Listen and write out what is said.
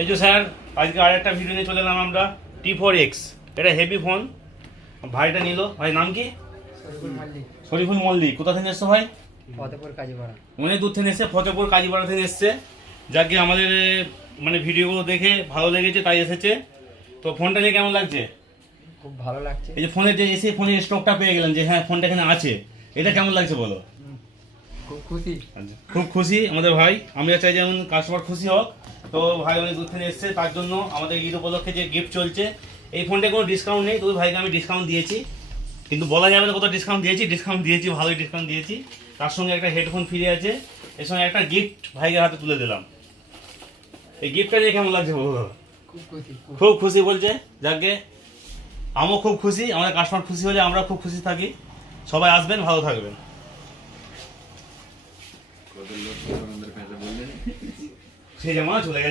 এই যে স্যার আজকে আর একটা ভিডিও নিয়ে চলে এলাম আমরা T4X। এটা হেভি ফোন, ভাইটা নিল। ভাই নাম কি? শরীফুল মল্লিক। কোথা থেকে এসছো ভাই? ফতেপুর কাজীপাড়া। অনেক দূর থেকে এসছে, ফতেপুর কাজীপাড়া থেকে এসছে। যাকে আমাদের মানে ভিডিওগুলো দেখে ভালো লেগেছে তাই এসেছে। তো ফোনটা নিয়ে কেমন লাগছে? খুব ভালো লাগছে। এই যে ফোনের যে এসে ফোনের স্টকটা পেয়ে গেলাম যে হ্যাঁ ফোনটা এখানে আছে, এটা কেমন লাগছে বলো? খুব খুশি। আচ্ছা, খুব খুশি আমাদের ভাই। আমরা চাই যেমন কাস্টমার খুশি হোক। তো ভাই অনেক দূর থেকে এসছে, তার জন্য আমাদের ঈদ উপলক্ষে যে গিফট চলছে, এই ফোনটা কোনো ডিসকাউন্ট নেই, তবু ভাইকে আমি ডিসকাউন্ট দিয়েছি। কিন্তু বলা যাবে না কত ডিসকাউন্ট দিয়েছি, ভালোই ডিসকাউন্ট দিয়েছি। তার সঙ্গে একটা হেডফোন ফ্রি আছে, এর সঙ্গে একটা গিফট ভাইকে হাতে তুলে দিলাম। এই গিফটটা নিয়ে কেমন লাগছে বলো? খুব খুশি। খুব খুশি বলছে। যাকে আমিও খুব খুশি, আমাদের কাস্টমার খুশি হলে আমরা খুব খুশি থাকি। সবাই আসবেন, ভালো থাকবেন। সেই যেমন চলে গেছে।